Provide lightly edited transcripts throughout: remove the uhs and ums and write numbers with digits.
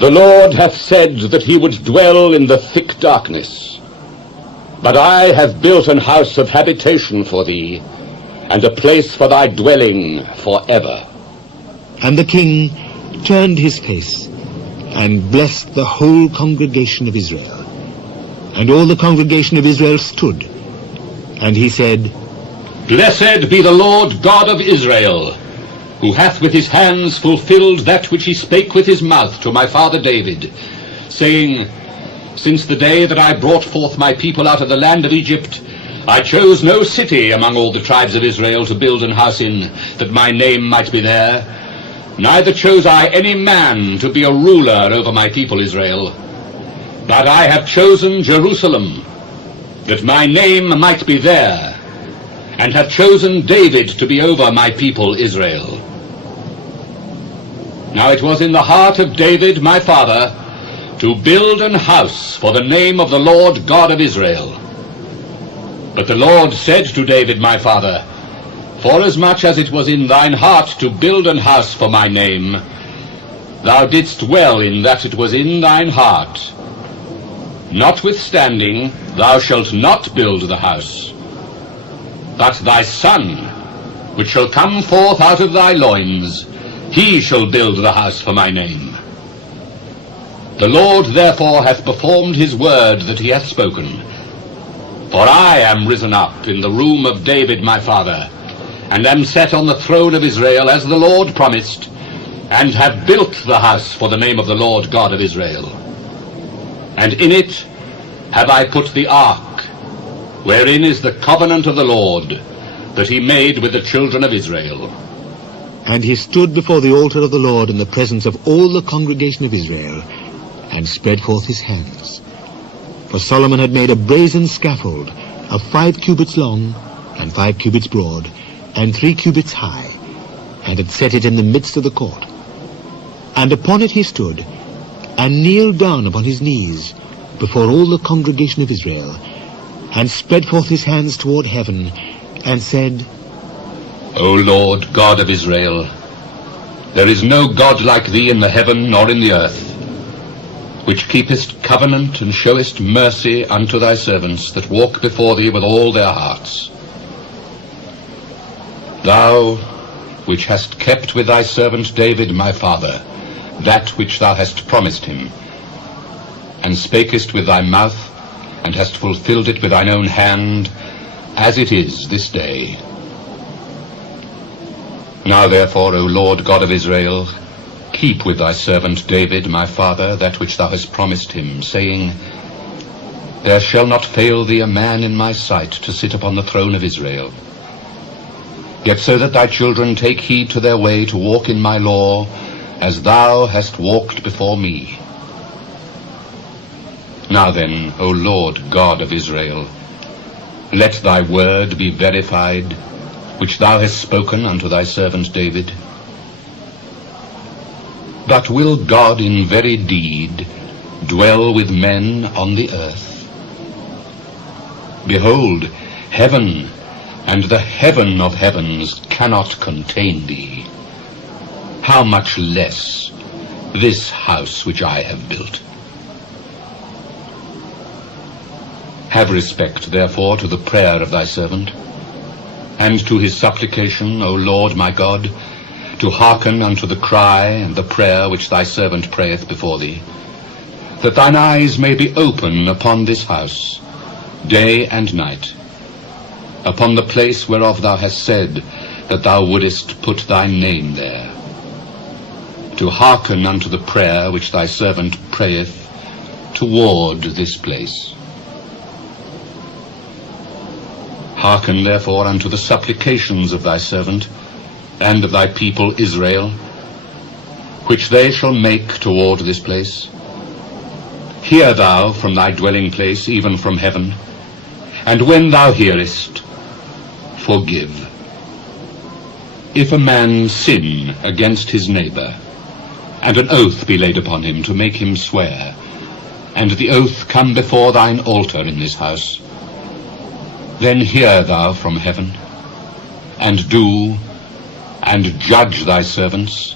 The Lord hath said that he would dwell in the thick darkness. But I have built an house of habitation for thee, and a place for thy dwelling forever. And the king turned his face, and blessed the whole congregation of Israel. And all the congregation of Israel stood, and he said, Blessed be the Lord God of Israel, who hath with his hands fulfilled that which he spake with his mouth to my father David, saying, Since the day that I brought forth my people out of the land of Egypt, I chose no city among all the tribes of Israel to build an house in, that my name might be there. Neither chose I any man to be a ruler over my people Israel. But I have chosen Jerusalem, that my name might be there, and have chosen David to be over my people Israel. Now it was in the heart of David my father to build an house for the name of the Lord God of Israel. But the Lord said to David my father, Forasmuch as it was in thine heart to build an house for my name, thou didst well in that it was in thine heart. Notwithstanding, thou shalt not build the house, but thy son, which shall come forth out of thy loins, he shall build the house for my name. The Lord therefore hath performed his word that he hath spoken. For I am risen up in the room of David my father, and am set on the throne of Israel as the Lord promised, and have built the house for the name of the Lord God of Israel. And in it have I put the ark, wherein is the covenant of the Lord, that he made with the children of Israel. And he stood before the altar of the Lord in the presence of all the congregation of Israel, and spread forth his hands. For Solomon had made a brazen scaffold of 5 cubits long, and 5 cubits broad, and 3 cubits high, and had set it in the midst of the court. And upon it he stood, and kneeled down upon his knees before all the congregation of Israel, and spread forth his hands toward heaven, and said, O Lord God of Israel, there is no God like thee in the heaven nor in the earth, which keepest covenant and showest mercy unto thy servants that walk before thee with all their hearts. Thou, which hast kept with thy servant David my father that which thou hast promised him, and spakest with thy mouth, and hast fulfilled it with thine own hand, as it is this day. Now therefore, O Lord God of Israel, keep with thy servant David my father that which thou hast promised him, saying, There shall not fail thee a man in my sight to sit upon the throne of Israel. Yet so that thy children take heed to their way to walk in my law, as thou hast walked before me. Now then, O Lord God of Israel, let thy word be verified, which thou hast spoken unto thy servant David. But will God in very deed dwell with men on the earth? Behold, heaven and the heaven of heavens cannot contain thee. How much less this house which I have built? Have respect, therefore, to the prayer of thy servant, and to his supplication, O Lord my God, to hearken unto the cry and the prayer which thy servant prayeth before thee, that thine eyes may be open upon this house, day and night, upon the place whereof thou hast said that thou wouldest put thy name there, to hearken unto the prayer which thy servant prayeth toward this place. Hearken therefore unto the supplications of thy servant and of thy people Israel, which they shall make toward this place. Hear thou from thy dwelling place, even from heaven, and when thou hearest, forgive. If a man sin against his neighbor, and an oath be laid upon him to make him swear, and the oath come before thine altar in this house, then hear thou from heaven, and do, and judge thy servants,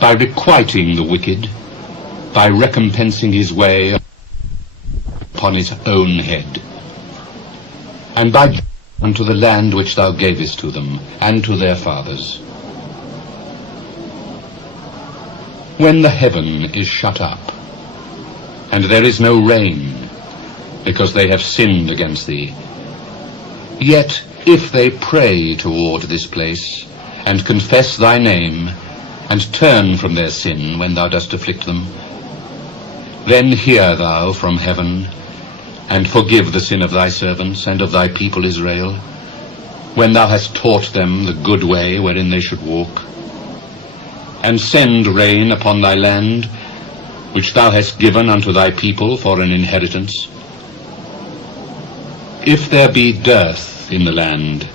by requiting the wicked, by recompensing his way upon his own head, and by unto the land which thou gavest to them and to their fathers. When the heaven is shut up, and there is no rain, because they have sinned against thee, yet if they pray toward this place, and confess thy name, and turn from their sin when thou dost afflict them, then hear thou from heaven, and forgive the sin of thy servants and of thy people Israel, when thou hast taught them the good way wherein they should walk, and send rain upon thy land, which thou hast given unto thy people for an inheritance. If there be dearth in the land,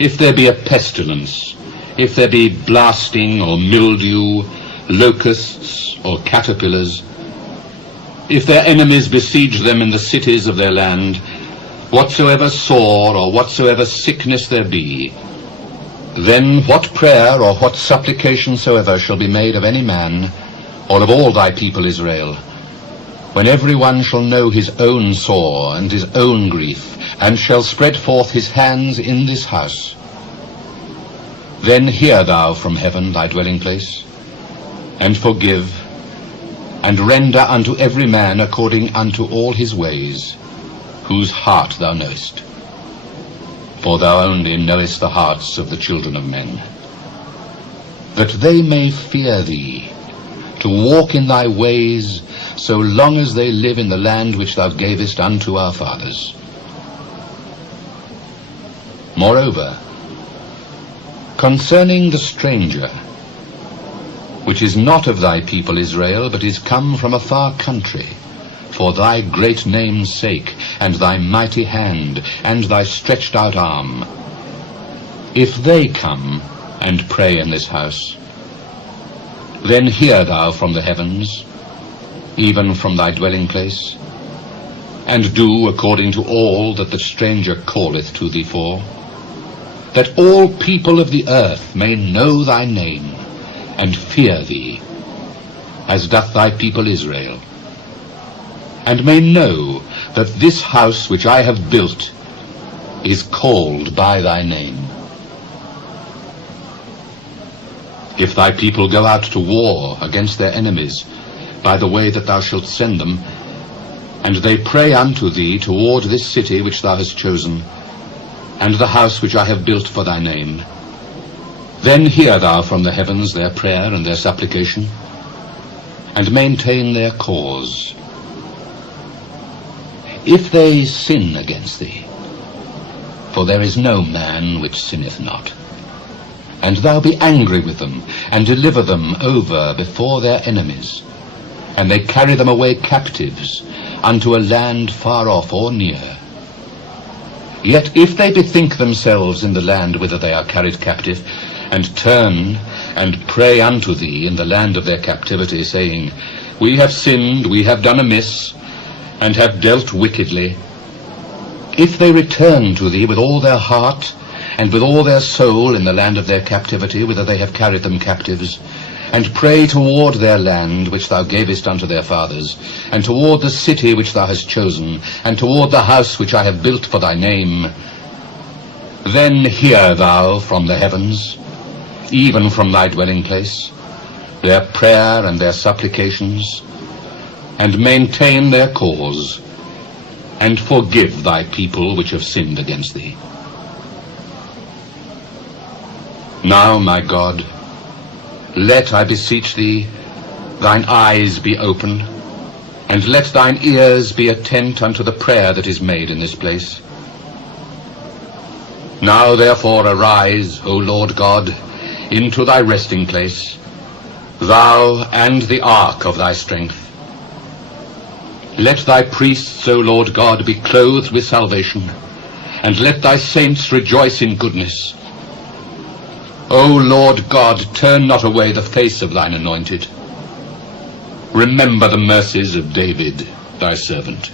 if there be a pestilence, if there be blasting or mildew, locusts or caterpillars, if their enemies besiege them in the cities of their land, whatsoever sore or whatsoever sickness there be, then what prayer or what supplication soever shall be made of any man, or of all thy people Israel, when every one shall know his own sore and his own grief, and shall spread forth his hands in this house, then hear thou from heaven thy dwelling place, and forgive, and render unto every man according unto all his ways, whose heart thou knowest. For thou only knowest the hearts of the children of men, that they may fear thee, to walk in thy ways, so long as they live in the land which thou gavest unto our fathers. Moreover, concerning the stranger, which is not of thy people Israel, but is come from a far country, for thy great name's sake, and thy mighty hand, and thy stretched out arm, if they come and pray in this house, then hear thou from the heavens, even from thy dwelling place, and do according to all that the stranger calleth to thee for, that all people of the earth may know thy name, and fear thee, as doth thy people Israel, and may know that this house which I have built is called by thy name. If thy people go out to war against their enemies by the way that thou shalt send them, and they pray unto thee toward this city which thou hast chosen, and the house which I have built for thy name, then hear thou from the heavens their prayer and their supplication, and maintain their cause. If they sin against thee, for there is no man which sinneth not, and thou be angry with them, and deliver them over before their enemies, and they carry them away captives unto a land far off or near, yet if they bethink themselves in the land whither they are carried captive, and turn and pray unto thee in the land of their captivity, saying, We have sinned, we have done amiss, and have dealt wickedly, if they return to thee with all their heart and with all their soul in the land of their captivity, whither they have carried them captives, and pray toward their land which thou gavest unto their fathers, and toward the city which thou hast chosen, and toward the house which I have built for thy name, then hear thou from the heavens, even from thy dwelling place, their prayer and their supplications, and maintain their cause, and forgive thy people which have sinned against thee. Now, my God, let, I beseech thee, thine eyes be open, and let thine ears be attent unto the prayer that is made in this place. Now therefore arise, O Lord God, into thy resting place, thou and the ark of thy strength. Let thy priests, O Lord God, be clothed with salvation, and let thy saints rejoice in goodness. O Lord God, turn not away the face of thine anointed. Remember the mercies of David, thy servant.